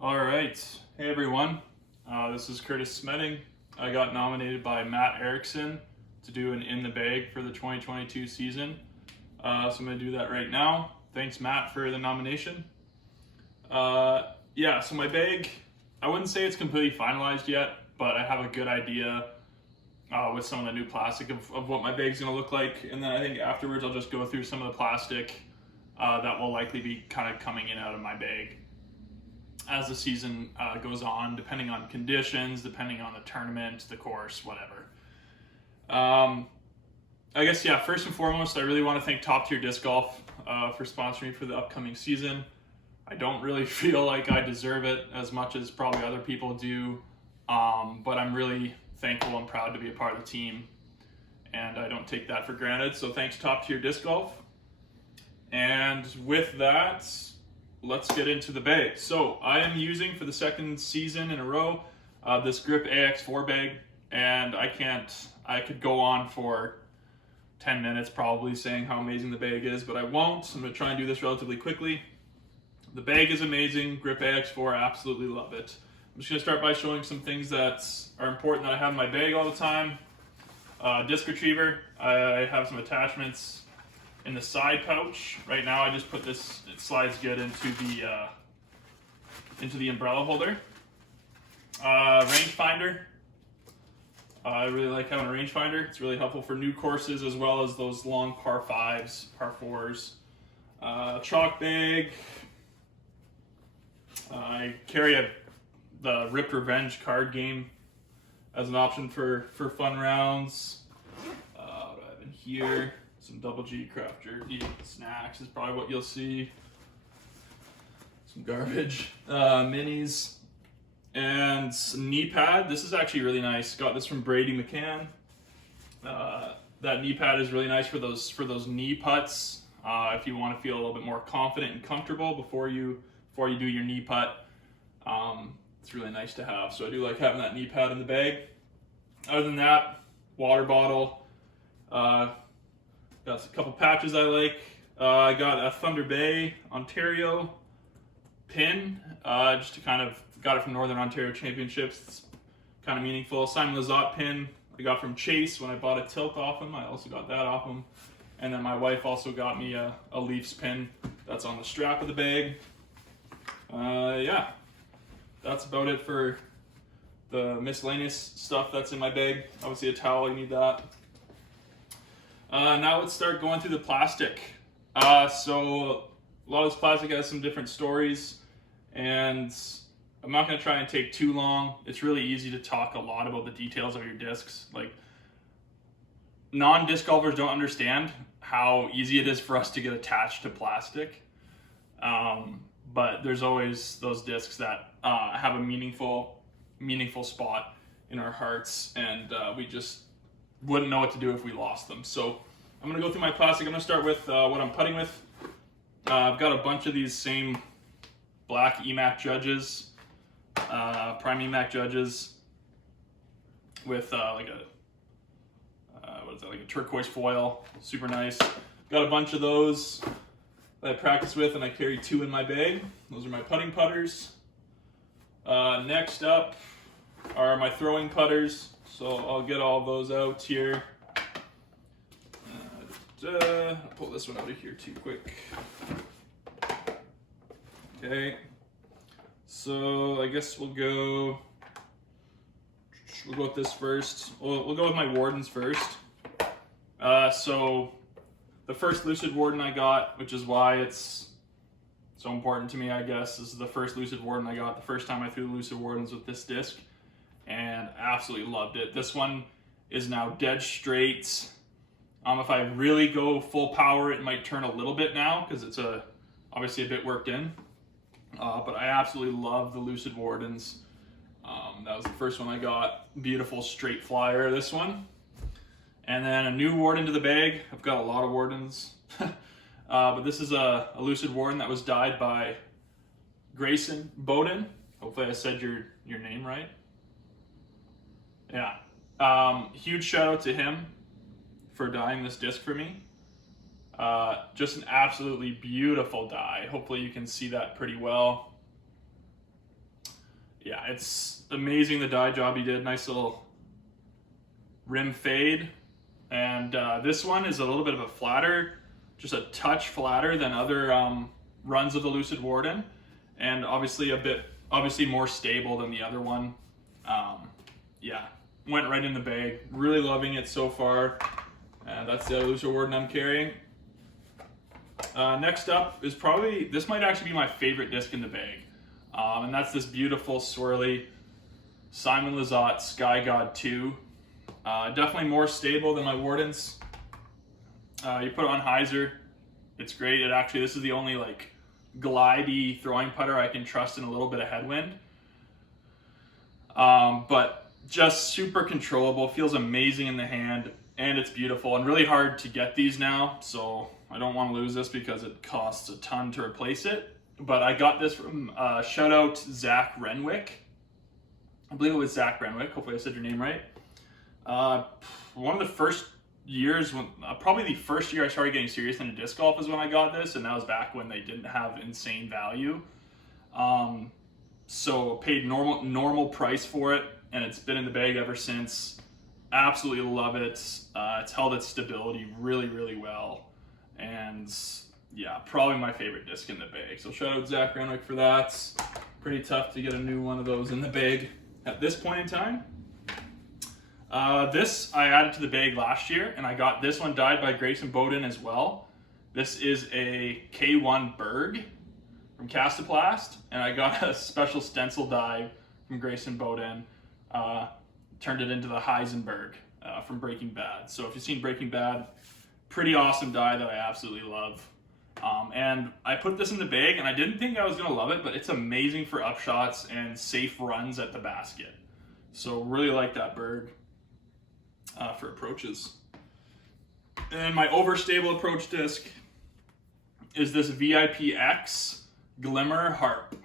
All right. Hey, everyone. This is Curtis Smeding. I got nominated by Matt Erickson to do an In the Bag for the 2022 season. So I'm going to do that right now. Thanks, Matt, for the nomination. So my bag, I wouldn't say it's completely finalized yet, but I have a good idea with some of the new plastic of what my bag's going to look like. And then I think afterwards I'll just go through some of the plastic that will likely be kind of coming in out of my bag as the season goes on, depending on conditions, depending on the tournament, the course, whatever. First and foremost, I really want to thank Top Tier Disc Golf for sponsoring me for the upcoming season. I don't really feel like I deserve it as much as probably other people do, but I'm really thankful and proud to be a part of the team, and I don't take that for granted. So thanks, Top Tier Disc Golf. And with that, let's get into the bag. So I am using for the second season in a row this Grip AX4 bag, and I could go on for 10 minutes probably saying how amazing the bag is, but I won't. I'm going to try and do this relatively quickly. The bag is amazing. Grip AX4, absolutely love it. I'm just going to start by showing some things that are important that I have in my bag all the time. Disc retriever. I have some attachments in the side pouch. Right now I just put this, it slides good into the umbrella holder. Rangefinder. I really like having a rangefinder. It's really helpful for new courses as well as those long par 5s, par 4s. Chalk bag. I carry the Ripped Revenge card game as an option for fun rounds. What do I have in here? Some Double G craft jerky, snacks is probably what you'll see. Some garbage, minis, and some knee pad. This is actually really nice. Got this from Brady McCann. That knee pad is really nice for those knee putts. If you want to feel a little bit more confident and comfortable before you do your knee putt, it's really nice to have. So I do like having that knee pad in the bag. Other than that, water bottle. Got a couple patches I like. I got a Thunder Bay, Ontario pin, just to kind of, got it from Northern Ontario Championships. It's kind of meaningful. Simon Lizotte pin I got from Chase when I bought a tilt off him. I also got that off him. And then my wife also got me a Leafs pin that's on the strap of the bag. That's about it for the miscellaneous stuff that's in my bag. Obviously a towel, you need that. Now let's start going through the plastic. So a lot of this plastic has some different stories, and I'm not going to try and take too long. It's really easy to talk a lot about the details of your discs. Like, non-disc golfers don't understand how easy it is for us to get attached to plastic. But there's always those discs that have a meaningful spot in our hearts, and we just wouldn't know what to do if we lost them. So I'm going to go through my plastic. I'm going to start with what I'm putting with. I've got a bunch of these same black EMAC Judges, Prime EMAC Judges with like a turquoise foil. Super nice. Got a bunch of those that I practice with, and I carry 2 in my bag. Those are my putting putters. Next up are my throwing putters. So I'll get all those out here. I'll pull this one out of here too quick. Okay. So I guess we'll go with this first. We'll go with my Wardens first. So the first Lucid Warden I got, which is why it's so important to me, I guess, this is the first Lucid Warden I got the first time I threw the Lucid Wardens with this disc, and absolutely loved it. This one is now dead straight. If I really go full power, it might turn a little bit now because it's obviously a bit worked in. But I absolutely love the Lucid Wardens. That was the first one I got. Beautiful straight flyer, this one. And then a new Warden to the bag. I've got a lot of Wardens. But this is a Lucid Warden that was dyed by Grayson Bowden. Hopefully I said your name right. Yeah. Huge shout out to him for dyeing this disc for me. Just an absolutely beautiful dye. Hopefully you can see that pretty well. Yeah, it's amazing the dye job he did. Nice little rim fade. And this one is a little bit of a flatter, just a touch flatter than other runs of the Lucid Warden. And obviously obviously more stable than the other one. Yeah, went right in the bag. Really loving it so far. That's the other Lucid Warden I'm carrying. Next up is this might actually be my favorite disc in the bag. And that's this beautiful swirly Simon Lizotte Sky God 2. Definitely more stable than my Wardens. You put it on hyzer, it's great. This is the only like glidey throwing putter I can trust in a little bit of headwind. But just super controllable, feels amazing in the hand, and it's beautiful and really hard to get these now. So I don't want to lose this because it costs a ton to replace it. But I got this from shout out Zach Renwick. I believe it was Zach Renwick. Hopefully I said your name right. One of the first years, probably the first year I started getting serious into disc golf is when I got this, and that was back when they didn't have insane value. So paid normal price for it, and it's been in the bag ever since. Absolutely love it. It's held its stability really, really well, and yeah, probably my favorite disc in the bag. So shout out Zach Renwick for that. Pretty tough to get a new one of those in the bag at this point in time. This I added to the bag last year, and I got this one dyed by Grayson Bowden as well. This is a K1 Berg from Castoplast, and I got a special stencil dye from Grayson Bowden. Turned it into the Heisenberg from Breaking Bad. So if you've seen Breaking Bad, pretty awesome dye that I absolutely love. And I put this in the bag, and I didn't think I was going to love it, but it's amazing for upshots and safe runs at the basket. So really like that Berg for approaches. And my overstable approach disc is this VIP X Glimmer Harp.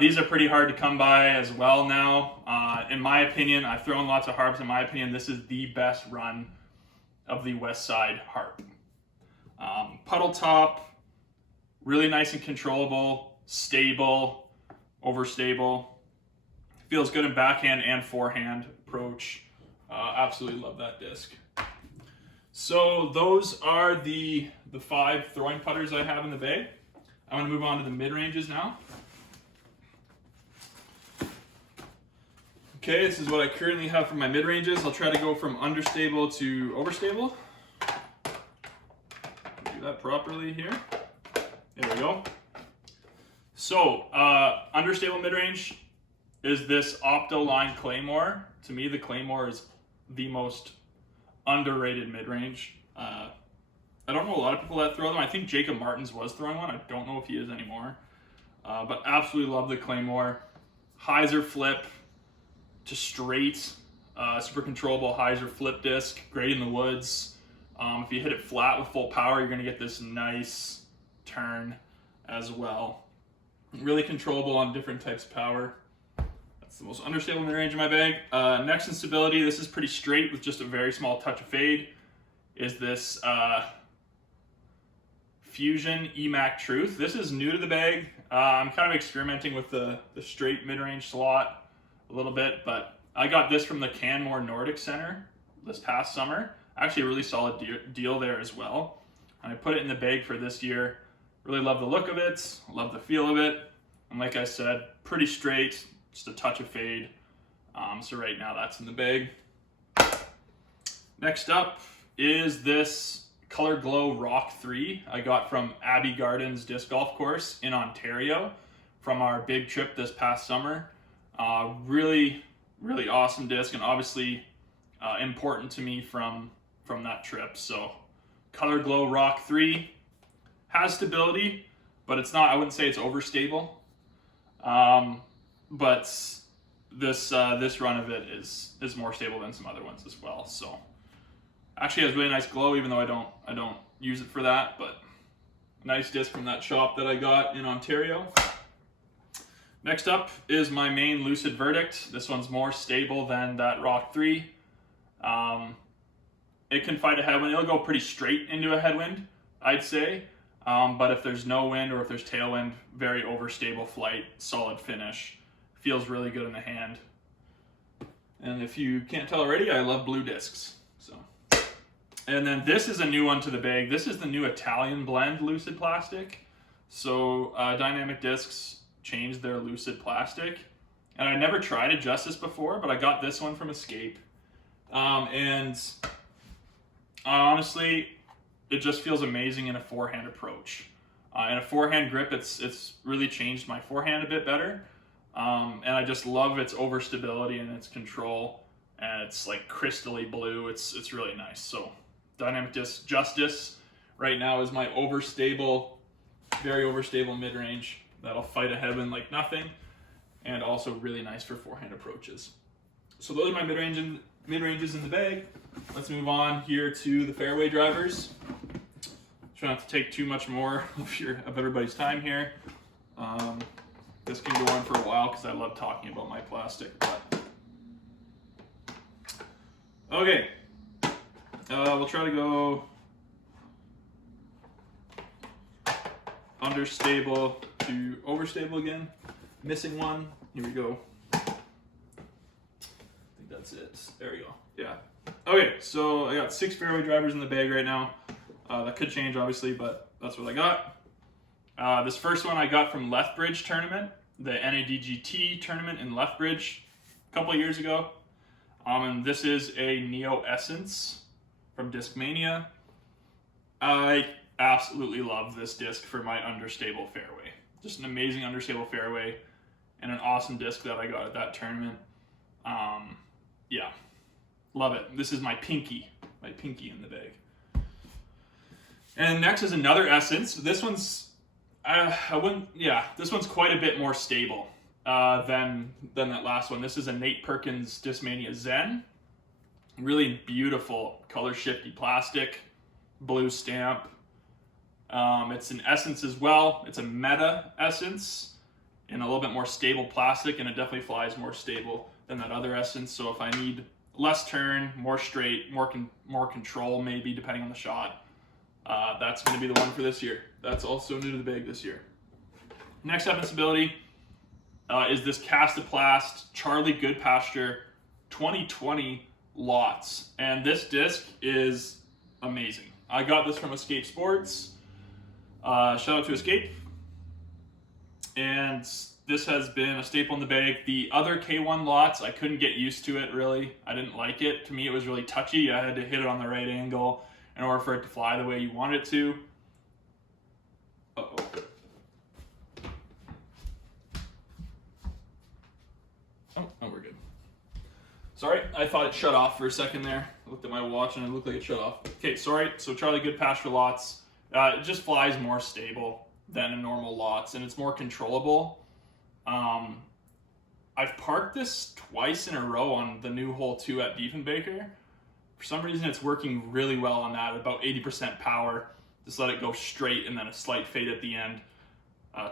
These are pretty hard to come by as well now. In my opinion, I've thrown lots of harps. In my opinion, this is the best run of the West Side harp. Puddle top, really nice and controllable, stable, overstable. Feels good in backhand and forehand approach. Absolutely love that disc. So those are the 5 throwing putters I have in the bag. I'm going to move on to the mid-ranges now. Okay, this is what I currently have for my mid-ranges. I'll try to go from understable to overstable. Do that properly here. There we go. So, understable mid-range is this Optoline Claymore. To me, the Claymore is the most underrated mid-range. I don't know a lot of people that throw them. I think Jacob Martins was throwing one. I don't know if he is anymore. But absolutely love the Claymore. Hyzer flip to straight, super controllable hyzer flip disc, great in the woods. If you hit it flat with full power, you're going to get this nice turn as well. Really controllable on different types of power. That's the most understable mid-range in my bag. Next in stability, this is pretty straight with just a very small touch of fade, is this Fusion EMAC Truth. This is new to the bag. I'm kind of experimenting with the straight mid-range slot a little bit, but I got this from the Canmore Nordic Center this past summer. Actually a really solid deal there as well. And I put it in the bag for this year. Really love the look of it, love the feel of it. And like I said, pretty straight, just a touch of fade. So right now that's in the bag. Next up is this Color Glow Rock 3 I got from Abbey Gardens Disc Golf Course in Ontario from our big trip this past summer. Really, really awesome disc, and obviously important to me from that trip. So Color Glow Rock 3 has stability, but it's not, I wouldn't say it's overstable. But this run of it is more stable than some other ones as well. So actually has really nice glow, even though I don't use it for that, but nice disc from that shop that I got in Ontario. Next up is my main Lucid Verdict. This one's more stable than that Rock 3. It can fight a headwind. It'll go pretty straight into a headwind, I'd say. But if there's no wind or if there's tailwind, very overstable flight, solid finish. feels really good in the hand. And if you can't tell already, I love blue discs. So, and then this is a new one to the bag. This is the new Italian blend Lucid plastic. So Dynamic Discs changed their Lucid plastic, and I never tried it Justice before, but I got this one from Escape, and honestly, it just feels amazing in a forehand approach. In a forehand grip, it's really changed my forehand a bit better. And I just love its overstability and its control, and it's like crystally blue. It's really nice. So Dynamic Disc Justice right now is my overstable, very overstable mid-range that'll fight a headwind like nothing, and also really nice for forehand approaches. So those are my mid-ranges in the bag. Let's move on here to the fairway drivers. Try not to take too much more of everybody's time here. This can go on for a while because I love talking about my plastic. But okay, we'll try to go understable to overstable again. Missing one. Here we go. I think that's it. There we go. Yeah. Okay, so I got 6 fairway drivers in the bag right now. That could change, obviously, but that's what I got. This first one I got from Lethbridge Tournament, the NADGT tournament in Lethbridge a couple of years ago. And this is a Neo Essence from Discmania. I absolutely love this disc for my understable fairway. Just an amazing understable fairway and an awesome disc that I got at that tournament. Yeah, love it. This is my pinky in the bag. And next is another Essence. This one's this one's quite a bit more stable than that last one. This is a Nate Perkins Discmania Zen. Really beautiful color shifty plastic, blue stamp. It's an Essence as well. It's a Meta Essence in a little bit more stable plastic, and it definitely flies more stable than that other Essence. So if I need less turn, more straight, more control maybe depending on the shot, that's going to be the one for this year. That's also new to the bag this year. Next up in stability is this Castaplast Charlie Goodpasture 2020 Lots. And this disc is amazing. I got this from Escape Sports. Shout out to Escape. And this has been a staple in the bag. The other K1 Lots, I couldn't get used to it really. I didn't like it. To me, it was really touchy. I had to hit it on the right angle in order for it to fly the way you want it to. Uh-oh. Oh, we're good. Sorry, I thought it shut off for a second there. I looked at my watch and it looked like it shut off. Okay, sorry. So Charlie Goodpasture Lots, it just flies more stable than a normal Lots, and it's more controllable. I've parked this twice in a row on the new hole 2 at Diefenbaker. For some reason, it's working really well on that, about 80% power. Just let it go straight and then a slight fade at the end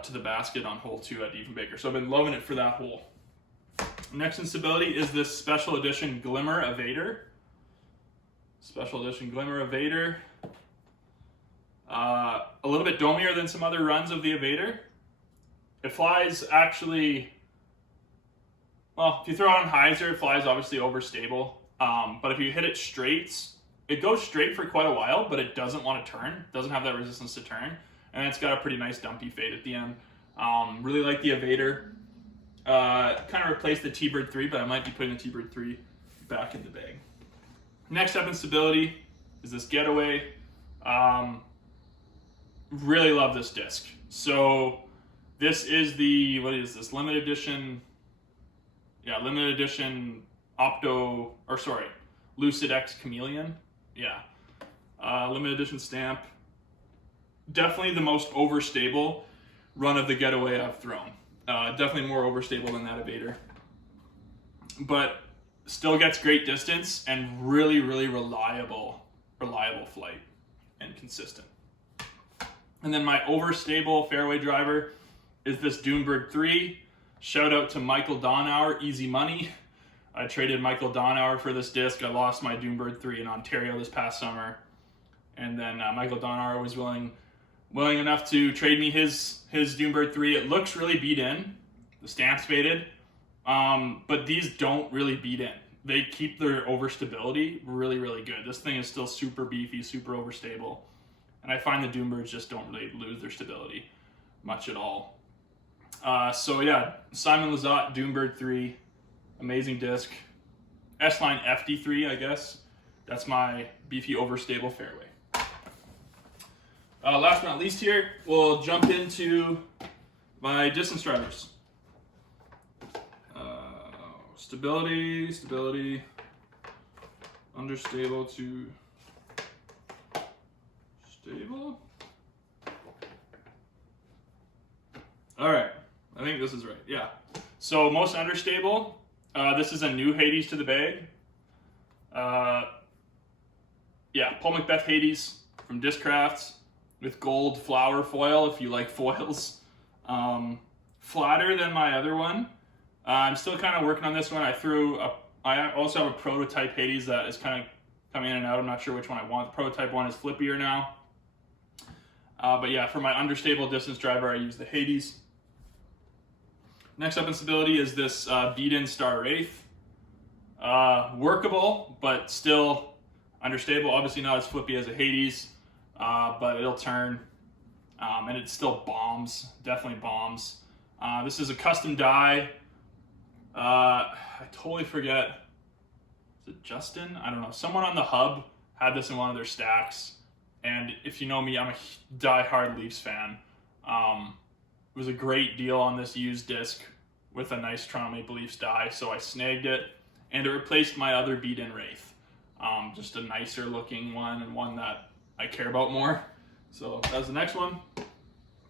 to the basket on hole 2 at Diefenbaker. So I've been loving it for that hole. Next in stability is this Special Edition Glimmer Evader. Special Edition Glimmer Evader. A little bit domier than some other runs of the Evader. It flies actually, well, if you throw it on hyzer, it flies obviously overstable. But if you hit it straight, it goes straight for quite a while, but it doesn't want to turn. It doesn't have that resistance to turn. And it's got a pretty nice dumpy fade at the end. Really like the Evader. Kind of replaced the T-Bird 3, but I might be putting the T-Bird 3 back in the bag. Next up in stability is this Getaway. Really love this disc. So this is the, what is this, limited edition, limited edition Lucid X Chameleon. Yeah. Limited edition stamp. Definitely the most overstable run of the Getaway I've thrown. Definitely more overstable than that Evader. But still gets great distance and really, really reliable flight and consistent. And then my overstable fairway driver is this Doomberg 3. Shout out to Michael Donauer, easy money. I traded Michael Donauer for this disc. I lost my Doomberg 3 in Ontario this past summer. And then Michael Donauer was willing enough to trade me his Doomberg 3. It looks really beat in. The stamp's faded, but these don't really beat in. They keep their overstability really, really good. This thing is still super beefy, super overstable. And I find the Doombirds just don't really lose their stability much at all. So yeah, Simon Lizotte, Doombird 3, amazing disc. S-Line FD3, I guess. That's my beefy overstable fairway. Last but not least here, we'll jump into my distance drivers. Stability, understable to stable. All right, I think this is right, yeah. So most understable, this is a new Hades to the bag. Yeah, Paul Macbeth Hades from Discrafts with gold flower foil if you like foils. Flatter than my other one. I'm still kind of working on this one. I also have a prototype Hades that is kind of coming in and out. I'm not sure which one I want. The prototype one is flippier now. But yeah, for my understable distance driver, I use the Hades. Next up in stability is this beat-in Star Wraith. Workable, but still understable. Obviously not as flippy as a Hades, but it'll turn. And it still bombs, definitely bombs. This is a custom die. I totally forget. Is it Justin? I don't know. Someone on the hub had this in one of their stacks. And if you know me, I'm a die-hard Leafs fan. It was a great deal on this used disc with a nice Toronto Maple Leafs die, so I snagged it. And it replaced my other beat-in Wraith. Just a nicer looking one and one that I care about more. So that's the next one.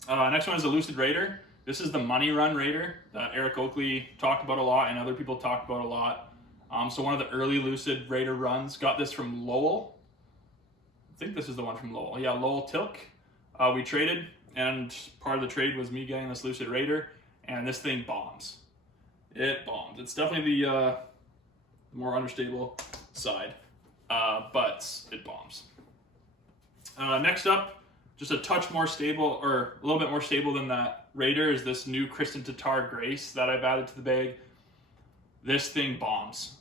Next one is a Lucid Raider. This is the Money Run Raider that Eric Oakley talked about a lot and other people talked about a lot. So one of the early Lucid Raider runs. Got this from Lowell. I think this is the one from Lowell. Yeah, Lowell Tilk. We traded, and part of the trade was me getting this Lucid Raider, and this thing bombs. It bombs. It's definitely the more unstable side, but it bombs. Next up, just a touch more stable, or a little bit more stable than that Raider, is this new Kristen Tatar Grace that I've added to the bag. This thing bombs.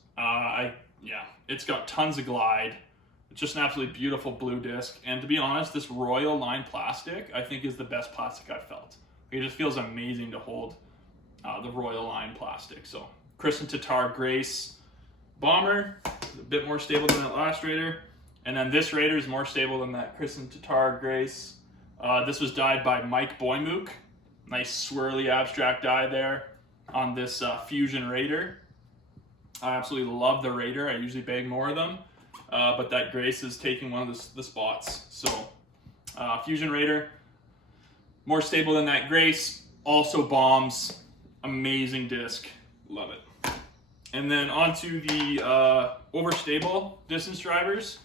It's got tons of glide. It's just an absolutely beautiful blue disc. And to be honest, this Royal Line plastic, I think, is the best plastic I've felt. It just feels amazing to hold the Royal Line plastic. So, Kristen Tatar Grace Bomber, a bit more stable than that last Raider. And then this Raider is more stable than that Kristen Tatar Grace. This was dyed by Mike Boymook. Nice swirly abstract dye there on this Fusion Raider. I absolutely love the Raider. I usually bag more of them. But that Grace is taking one of the spots. So, Fusion Raider, more stable than that Grace. Also bombs. Amazing disc. Love it. And then onto the overstable distance drivers.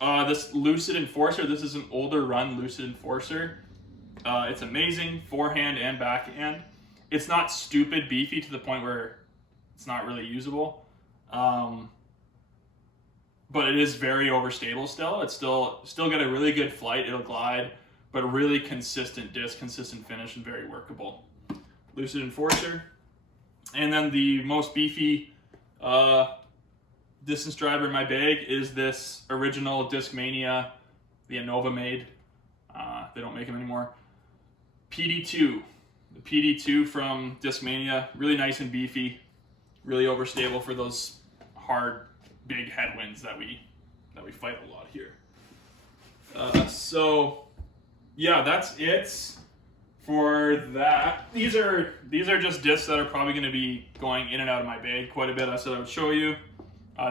This Lucid Enforcer, this is an older run Lucid Enforcer. It's amazing, forehand and backhand. It's not stupid beefy to the point where it's not really usable. But it is very overstable still. It's still got a really good flight, it'll glide, but a really consistent disc, consistent finish, and very workable. Lucid Enforcer. And then the most beefy distance driver in my bag is this original Discmania, the Innova made. They don't make them anymore. PD2. The PD2 from Discmania, really nice and beefy, really overstable for those hard, big headwinds that we fight a lot here. So yeah, that's it for that. These are just discs that are probably going to be going in and out of my bag quite a bit. I said I would show you.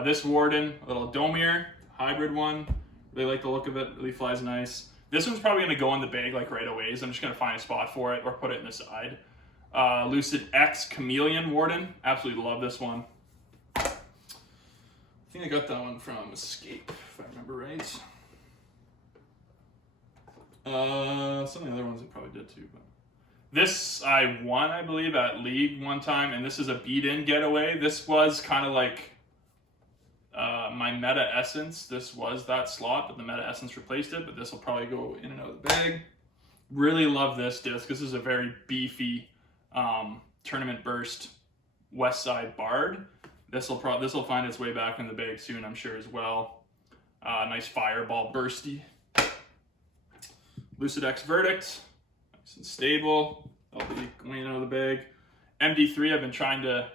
This Warden, a little Domir hybrid one. Really like the look of it. Really flies nice. This one's probably going to go in the bag like right away, so I'm just going to find a spot for it or put it in the side. Lucid X Chameleon Warden. Absolutely love this one. I think I got that one from Escape, if I remember right. Some of the other ones I probably did too. But this I won, I believe, at League one time, and this is a beat-in getaway. This was kind of like my Meta Essence. This was that slot, but the Meta Essence replaced it, but this will probably go in and out of the bag. Really love this disc. This is a very beefy tournament burst West Side Bard. This will find its way back in the bag soon, I'm sure, as well. Nice Fireball Bursty. Lucidex Verdict, nice and stable. That'll be going out of the bag. MD3, I've been trying to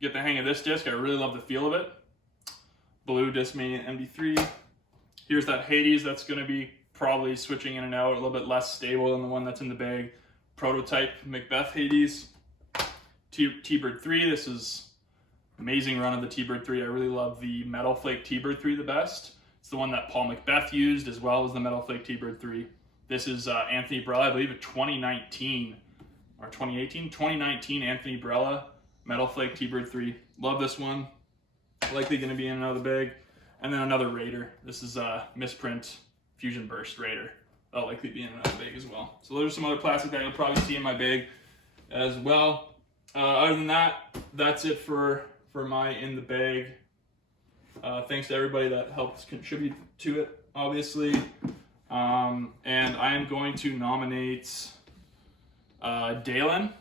get the hang of this disc. I really love the feel of it. Blue Discmania MD3. Here's that Hades that's going to be probably switching in and out, a little bit less stable than the one that's in the bag. Prototype Macbeth Hades. T-Bird 3, this is amazing run of the T-Bird 3. I really love the Metal Flake T-Bird 3 the best. It's the one that Paul Macbeth used, as well as the Metal Flake T-Bird 3. This is Anthony Brella, I believe a 2019 or 2018? 2019 Anthony Brella Metal Flake T-Bird 3. Love this one. Likely going to be in another bag. And then another Raider. This is Misprint Fusion Burst Raider. That'll likely be in another bag as well. So those are some other plastic that you'll probably see in my bag as well. Other than that, that's it for my in the bag. Thanks to everybody that helped contribute to it, obviously. And I am going to nominate Dalen,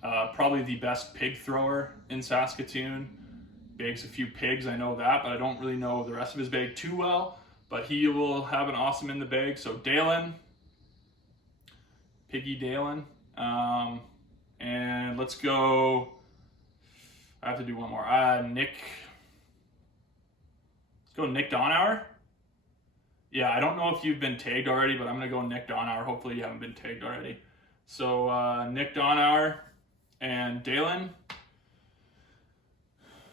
probably the best pig thrower in Saskatoon. Bags a few pigs, I know that, but I don't really know the rest of his bag too well. But he will have an awesome in the bag. So Dalen, Piggy Dalen. And let's go, I have to do one more. Nick, let's go Nick Donauer. Yeah, I don't know if you've been tagged already, but I'm going to go Nick Donauer. Hopefully you haven't been tagged already. So Nick Donauer and Dalen,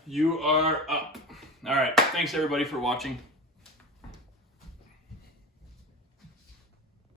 you are up. All right, thanks everybody for watching.